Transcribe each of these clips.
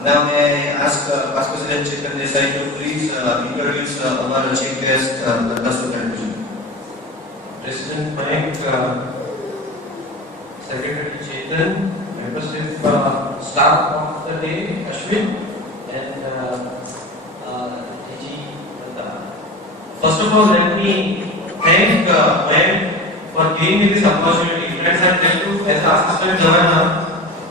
Now may I ask Vice President Chetan Desai to please introduce our chief guest, Dr. Subramanian. President Mike, Secretary Chetan, members of staff of the day, Ashwin, and DG. First of all, let me thank Mike for giving me this opportunity. Friends, I tell you, as Assistant Governor,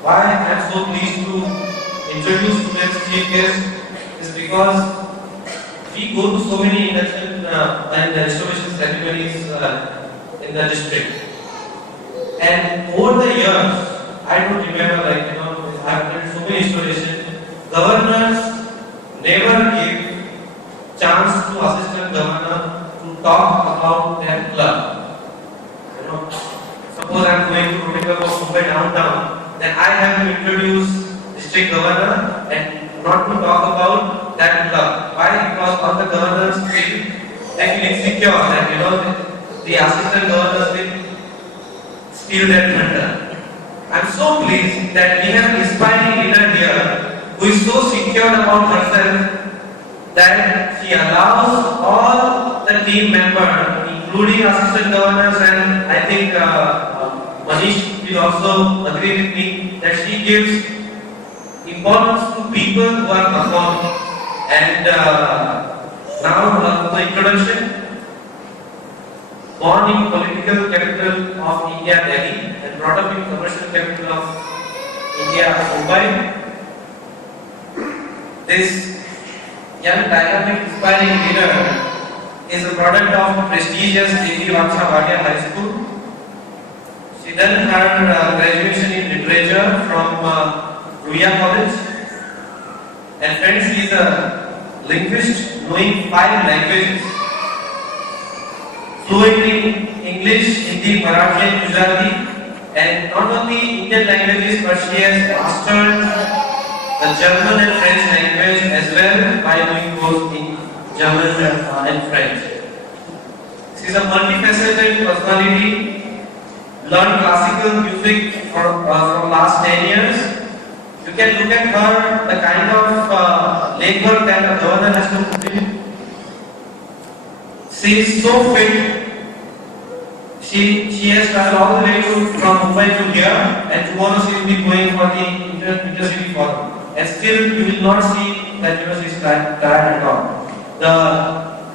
why I am so pleased to introduce today's chief guest is because we go to so many induction and restoration ceremonies in the district, and over the years, I don't remember, I have done so many restorations. Governors never give chance to assistant governor to talk about their club. Suppose I am going to Rotary Club of Mumbai downtown, then I have to introduce district governor and not to talk about that club. Why? Because all the governors feel insecure that the assistant governors will steal their thunder. I am so pleased that we have an inspiring leader here who is so secure about herself that she allows all the team members, including assistant governors, and I think Manish will also agree with me that she gives importance to people who are performing. And now the introduction. Born in political capital of India, Delhi, and brought up in commercial capital of India, Mumbai. This young, dynamic, inspiring leader is a product of prestigious J.P. Vansha Wadia High School. She done her graduation in literature from Ruia College. And friends, she is a linguist knowing 5 languages. Fluent in English, Hindi, Marathi, and Gujarati, and not only Indian languages, but she has mastered the German and French language as well by doing both in German and French. She is a multifaceted personality, learned classical music from last 10 years. You can look at her, the kind of legwork that the governor has to put in. She is so fit. She has traveled all the way from Mumbai to here, and tomorrow she will be going for the intercity forum. And still, you will not see that she is tired at all.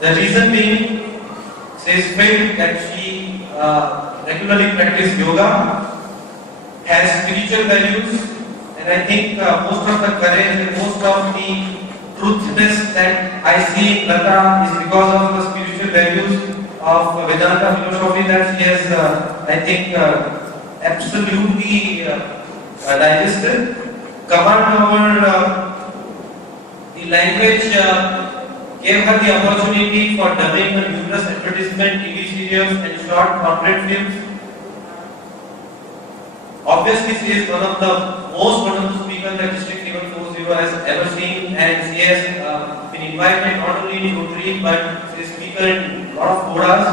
The reason being, she is fit, that she regularly practices yoga, has spiritual values, and I think most of the courage and most of the truthness that I see in Lata is because of the spiritual values of Vedanta philosophy that she has, I think, absolutely digested. Command over the language gave her the opportunity for dubbing the numerous advertisement, TV serials, and short corporate films. Obviously, she is one of the most wonderful speakers that District 740 has ever seen, and she has been invited not only in Rotary but she is speaker in a lot of forums,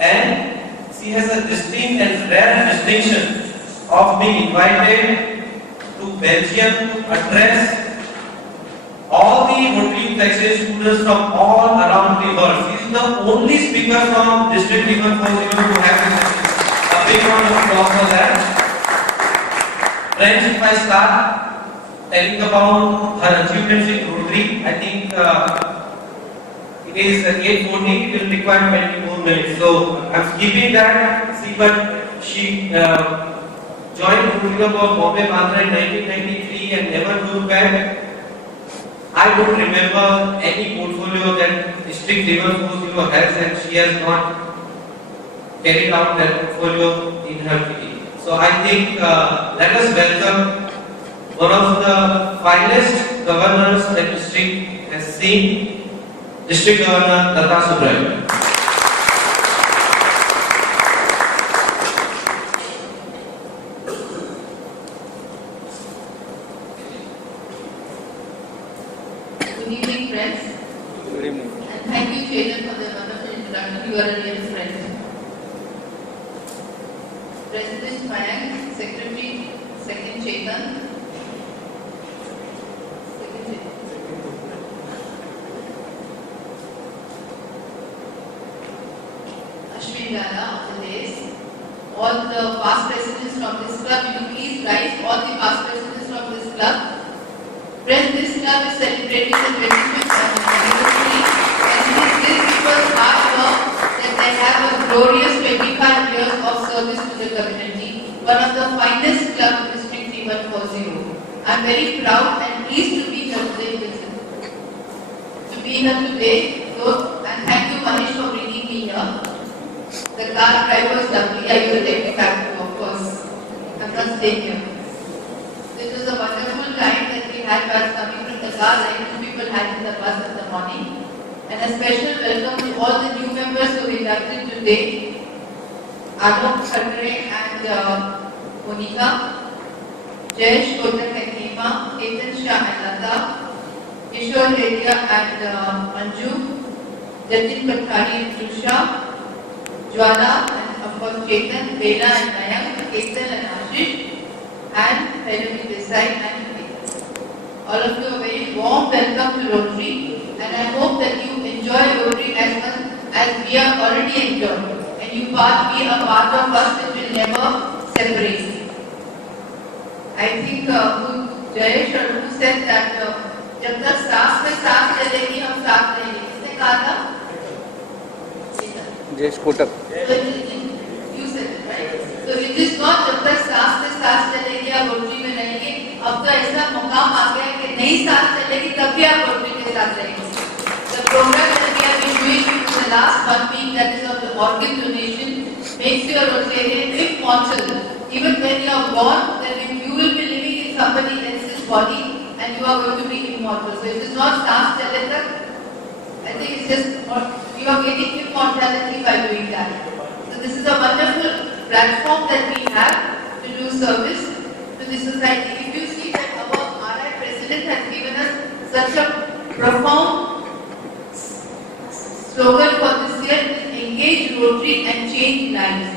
and she has a distinct and rare distinction of being invited to Belgium to address all the Rotary Flexion students from all around the world. She is the only speaker from District 740 to have this. A big round of applause for that. Friends, if I start telling about her achievements in Rotary, I think it is 8:40, it will require 20 more minutes. So I am skipping that. See, but she joined Rotary Club of Bombay Bandra in 1993 and never looked back. I don't remember any portfolio that District 740 has, and she has not carried out that portfolio in her city. So I think let us welcome one of the finest governors that district has seen, District Governor Dr. Subramanian. Good evening, friends. Good evening. And thank you, Chetan, for the wonderful introduction. You are a real friend. President Mayank, Secretary, Second Chetan, Gala of the days. All the past presidents from this club, will you please rise, all the past presidents from this club. Friends, this club is celebrating the 25th anniversary, and it is this people's hard work that they have a glorious 25 years of service to the community, one of the finest club in District 3140. I am very proud and pleased to be here today. So, and thank you Manish for bringing me here. The car driver was lovely. I will take you back to, of course. I'm not staying here. This was a wonderful time that we had while coming from the car, like two people had in the bus in the morning. And a special welcome to all the new members who we inducted today. Alok Khadre and Monica, Jayesh Kotak and Hema, Ketan Shah and Lata, Kishore Redya and Manju, Jatin Pathari and Trusha, Jwala and of course Chetan, Bela and Nayak, Ketan and Ashish, and Pelumi Desai and Ketan. All of you a very warm welcome to Rotary, and I hope that you enjoy Rotary as much as we are already enjoying, and you be a part of us which will never separate. I think Jayesh or who said that जब तक सांस में सांस चलेगी हम साथ रहेंगे, किसने कहा था? Jayesh Kotak. You said it, right? So it is not जब तक सांस में सांस चलेगी आप रोटरी में रहेंगे. अब तो ऐसा मुकाम आ गया कि नहीं सांस चलेगी तब भी आप रोटरी के साथ रहेंगे. The program that we have been doing for the last 1 week, that is of the organ donation, makes you a Rotarian immortal. Even when you are born, then you will be living in somebody else's body, and you are going to be immortal. So it is not Sans Chalatak. I think it's just you are getting immortality by doing that. So this is a wonderful platform that we have to do service to the society. If you see that our RI President has given us such a profound slogan for this year, is engage Rotary and change lives.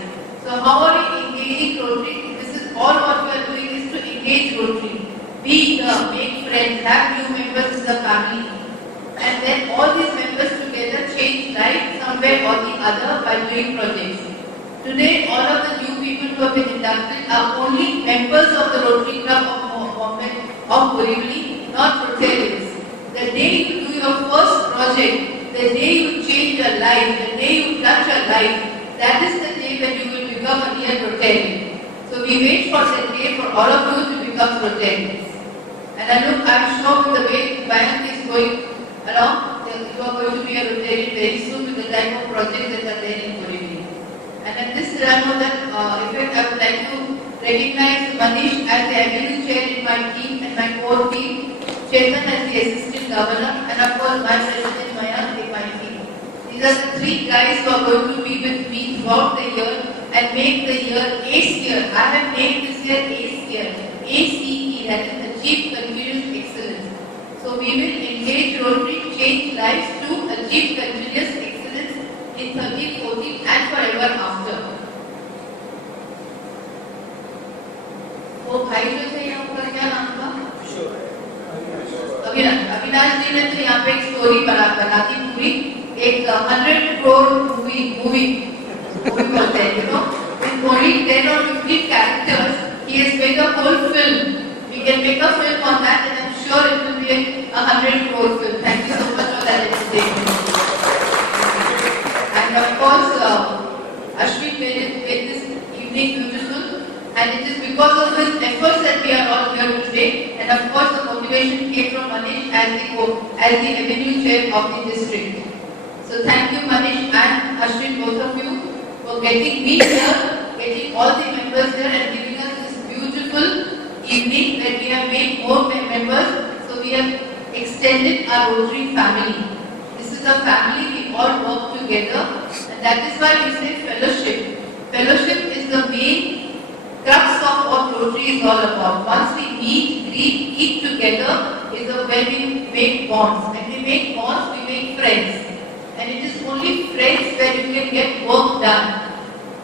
So how are we engaging Rotary? This is all what we are doing is to engage Rotary. Make friends, have new members in the family, and then all these members together change life somewhere or the other by doing projects. Today, all of the new people who have been inducted are only members of the Rotary Club of Borivali, not Rotarians. The day you do your first project, the day you change your life, the day you touch your life, that is the day when you will become a real Rotarian. So we wait for that day for all of you to become Rotarians. And I'm sure with the way Bank is going along, you are going to be a Rotarian very soon with the type of projects that are there in Borivali. And at this Ramadan effect, I would like to recognize Manish as the Avenue Chair in my team and my core team, Chetan as the Assistant Governor, and of course my President Mayank in my team. These are the 3 guys who are going to be with me throughout the year and make the year ACE year. I have made this year ACE year, ACE, that is Achieve Continuous Excellence. So we will engage Rotary, change lives to achieve continuous excellence in 13, 14 and forever after. वो भाई जो थे यहाँ पर क्या नाम था? अविनाश जी ने तो यहाँ पे एक स्टोरी बना दी पूरी, एक 100 crore movie बोलते हैं, you know, with only 10 or 15 characters, he has made a whole film. We can make a film on that, and I'm sure it will be a 100 crore film. Thank you so much for that invitation. And of course, Ashwin made this evening beautiful, and it is because of his efforts that we are all here today. And of course, the motivation came from Manish as the Avenue Chair of the district. So thank you, Manish and Ashwin, both of you, for getting me here, getting all the members here, and giving us this beautiful evening where we have made more members. So we have extended our Rotary family. This is a family, we all work together, and that is why we say fellowship. Fellowship is the main crux of what Rotary is all about. Once we meet, greet, eat together is where we make bonds. When we make bonds, we make friends. And it is only friends where you can get work done.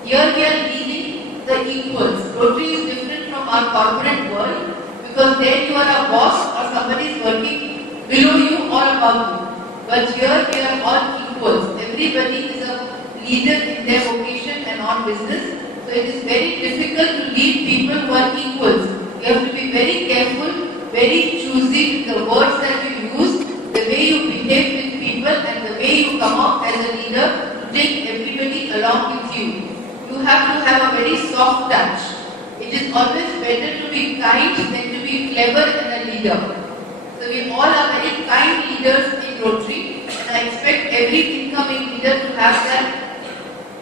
Here we are leading the equals. Rotary is different from our corporate world because there you are a boss or somebody is working below you or above you. But here we are all equals. Everybody is a leader in their vocation. on business. So it is very difficult to lead people who are equals. You have to be very careful, very choosy with the words that you use, the way you behave with people, and the way you come up as a leader to take everybody along with you. You have to have a very soft touch. It is always better to be kind than to be clever and a leader. So we all are very kind leaders in Rotary, and I expect every incoming leader to have that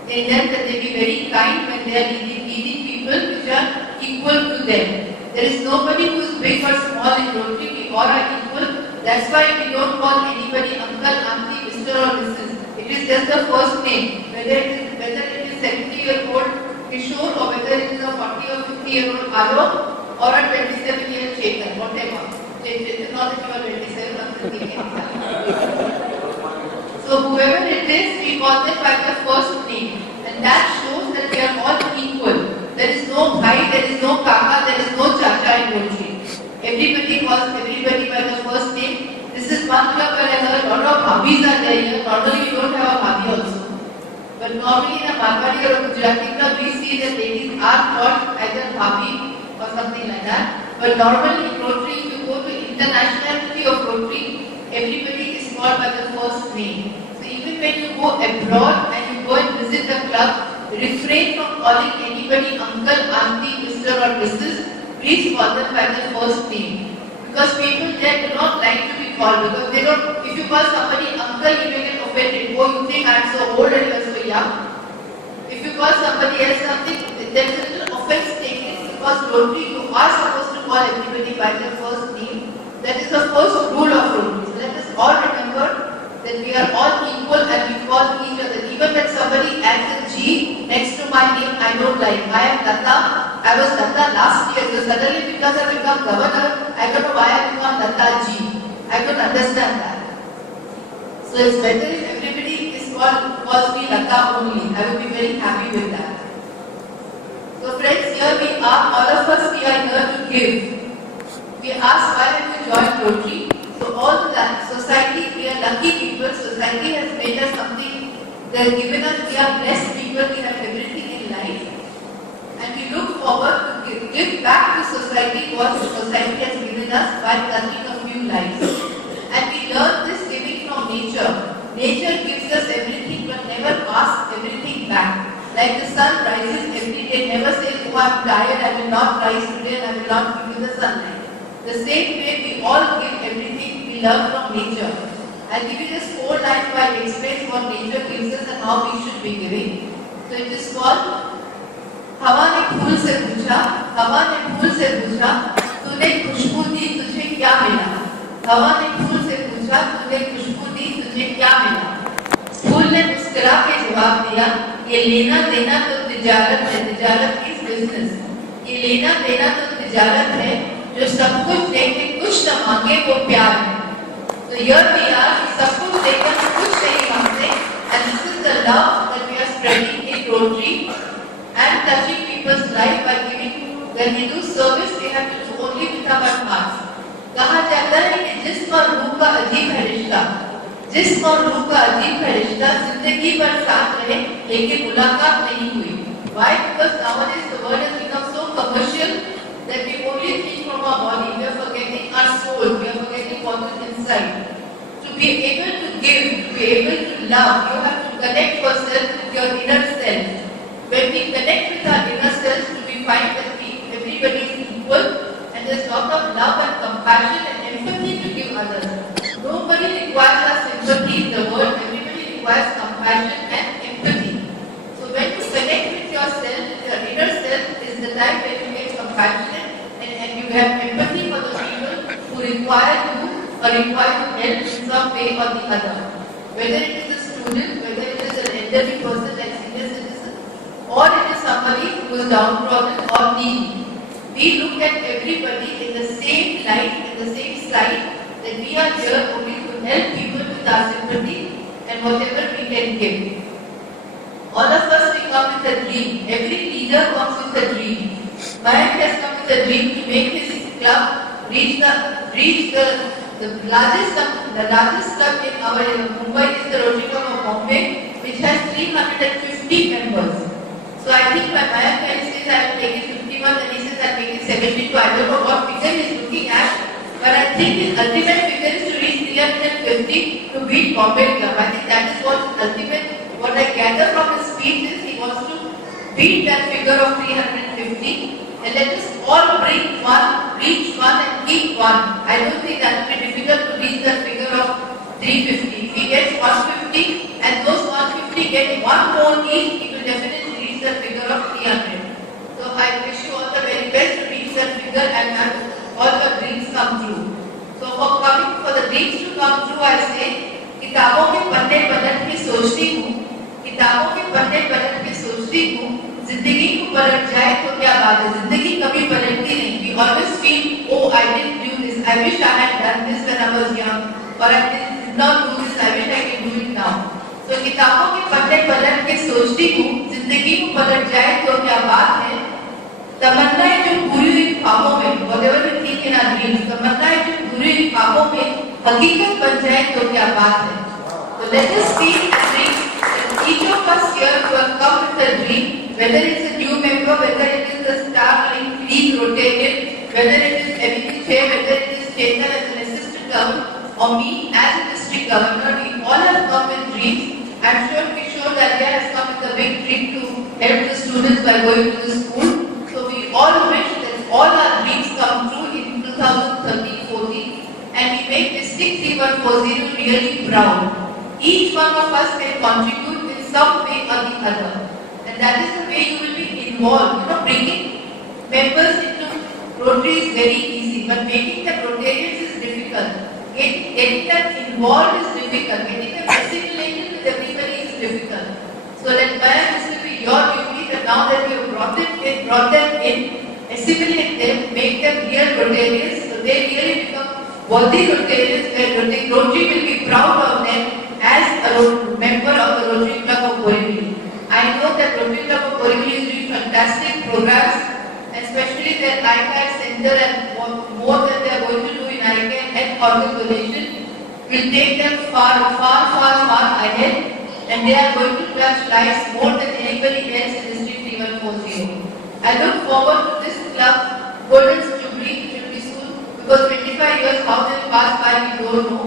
in them, that they be very kind when they are leading people which are equal to them. There is nobody who is big or small in Rotary. We all are equal. That's why we don't call anybody uncle, auntie, Mr. or Mrs. It is just the first name. Whether it is 70-year-old Kishore, or whether it is a 40 or 50-year-old Alok, or a 27-year-old Chetan, whatever. It's not that you are 27, I'm thinking. So whoever it is, we call them by the first name, and that shows that we are all equal. There is no bhai, there is no kaka, there is no chacha in Rotary. Everybody calls everybody by the first name. This is one club where I heard a lot of bhabis are there here. Normally we don't have a bhabi also. But normally in a Marwari or a Gujarati club, we see that ladies are called either bhabi or something like that. But normally in Rotary, if you go to internationality of Rotary, everybody is called by the first name. So even when you go abroad and you go and visit the club, refrain from calling anybody uncle, auntie, Mr. or Mrs. Please call them by the first name. Because people there do not like to be called, because they don't, if you call somebody uncle, you may get offended. Oh, you think I am so old and you are so young. If you call somebody else something, there is a little offense taken, because Rotary, you are supposed to call everybody by their first name. That is the first rule of Rotary. So let us all remember that we are all equal and we call each other. Even when somebody adds a G next to my name, I don't like. I am Lata. I was Lata last year. So suddenly because I become governor, I don't know why I become Lata G. I don't understand that. So it's better if everybody calls me Lata only. I will be very happy with that. So friends, here we are. All of us, we are here to give. We ask why have you joined Rotary? So all that society, we are lucky people. Society has made us something. They have given us. We are blessed people. We have everything in life, and we look forward to give back to society what society has given us by touching a few lives. And we learn this giving from nature. Nature gives us everything, but never asks everything back. Like the sun rises every day, never says, "Oh, I'm tired. I will not rise today, and I will not give you the sunlight." The same way we all give everything we learn from nature. I'll give you just 4 lines while I explain what nature gives us and how we should be giving. So it is called, हवा ने फूल से पूछा, हवा ने फूल से पूछा, तूने खुशबू दी तुझे क्या मिला? हवा ने फूल से पूछा, तूने खुशबू दी तुझे क्या मिला? फूल ने मुस्कुरा के जवाब दिया, ये लेना देना तो तिजारत है, तिजारत इज बिजनेस। ये लेना देना तो तिजारत है, जो सब कुछ देके कुछ न मांगे वो प्यार है। तो here we are, सब कुछ देकर कुछ नहीं मांगते, and this is the love that we are spreading in Rotary and touching people's life by giving. When we do service, we have to do only with our hearts. कहा जाता है कि जिस्म और रूह का अजीब है रिश्ता, जिस्म और रूह का अजीब है रिश्ता, जिंदगी भर साथ रहे लेकिन मुलाकात नहीं हुई। Why? Because nowadays the world has become so commercial that we only think from our body, we are forgetting our soul, we are forgetting what is inside. To be able to give, to be able to love, you have to connect yourself with your inner self. When we connect with our inner self, we find that everybody is equal, and there is lot of love and compassion and empathy to give others. Nobody requires our sympathy in the world, everybody requires compassion and empathy. So when you connect with yourself, your inner self is the time when you get compassionate and you have empathy for the people who require you or require help in some way or the other. Whether it is a student, whether it is an elderly person like senior citizen, or it is somebody who is downtrodden or needy. We look at everybody in the same light, in the same slide, that we are here only to help people with our sympathy and whatever we can give. All of us, we come with a dream. Every leader comes with a dream. Mayank has come with a dream to make his club reach the largest club in Mumbai is the Rotary Club of Bombay, which has 350 members. So I think my friend says I will take it 51 and he says I will take it 72. I don't know what figure he is looking at, but I think his ultimate figure is to reach 350 to beat Bombay Club. I think that is what ultimate, what I gather from his speech is he wants to beat that figure of 350. And let us all bring one, reach one and keep one. I don't think that will be difficult to reach that figure of 350. If he gets 150 and those 150 get one more each, he will definitely reach that figure of 300. So I wish you all the very best to reach that figure and have all your dreams come true. So for the dreams to come true, I say, किताबों के पन्ने पलट के सोचती हूँ, किताबों के पन्ने पलट के सोचती हूँ, जिंदगी को पलट जाए तो क्या बात है, जिंदगी कभी पलटती नहीं. We always feel, oh, I didn't do this, I wish I had done this when I was young, or I did not do this, I wish I can do it now. So किताबों के पन्ने पलट के सोचती हूँ, जिंदगी को पलट जाए तो क्या बात है, तमन्नाएं जो पूरी हुई ख्वाबों में, whatever we think in our dreams, तमन्नाएं जो पूरी हुई ख्वाबों में हकीकत बन जाए तो क्या बात है. So let us see the dream. Each of us here who have come with a dream, whether it's a new member, whether it is the Starlink fleet rotated, whether it is Emily Chair, whether it is Chetan as an assistant governor, or me as a district governor, we all have come with dreams. I'm sure Kishore Dalia has come with a big dream to help the students by going to the school. So we all wish that all our dreams come true in 2013-14 and we make District 3140 really proud. Each one of us can contribute in some way or the other. And that is the way you will be involved. Bringing members into Rotary is very easy, but making them Rotarians is difficult. Getting them involved is difficult. Getting them assimilated with everybody is difficult. So let this will be your duty that now that you have brought them in, assimilate them, make them real Rotarians, so they really become worthy Rotarians, and Rotary will be proud of them as a member of the Rotary Club of Borivali. I know that Rotary Club of Borivali is doing fantastic programs, especially their iCare center and more than they are going to do in iCare and organ donation will take them far ahead, and they are going to touch lives more than anybody else in District 3140. I look forward to this club Golden Jubilee, which will be soon, because 25 years how they will pass by we don't know.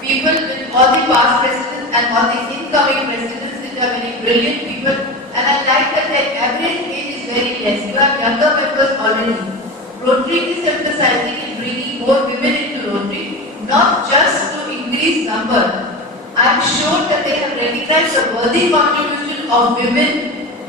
People with all the past presidents and all the incoming presidents, which are very brilliant people, and I like that their average age is very less. You have younger members already. Rotary is emphasizing in bringing more women into Rotary, not just to increase number. I am sure that they have recognized the worthy contribution of women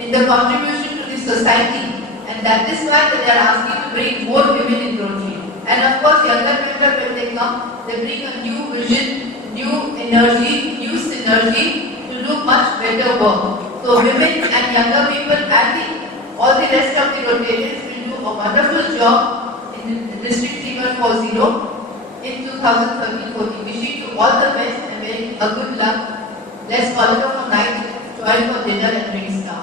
in the contribution to the society, and that is why they are asking to bring more women in Rotary. And of course, younger members, when they come, they bring a new vision, new energy, new synergy to do much better work. So women and younger people and all the rest of the Rotarians will do a wonderful job in the District 3140 in 2013-14. Wishing you all the best and a good luck. Let's call it off for night, join for dinner and drinks now.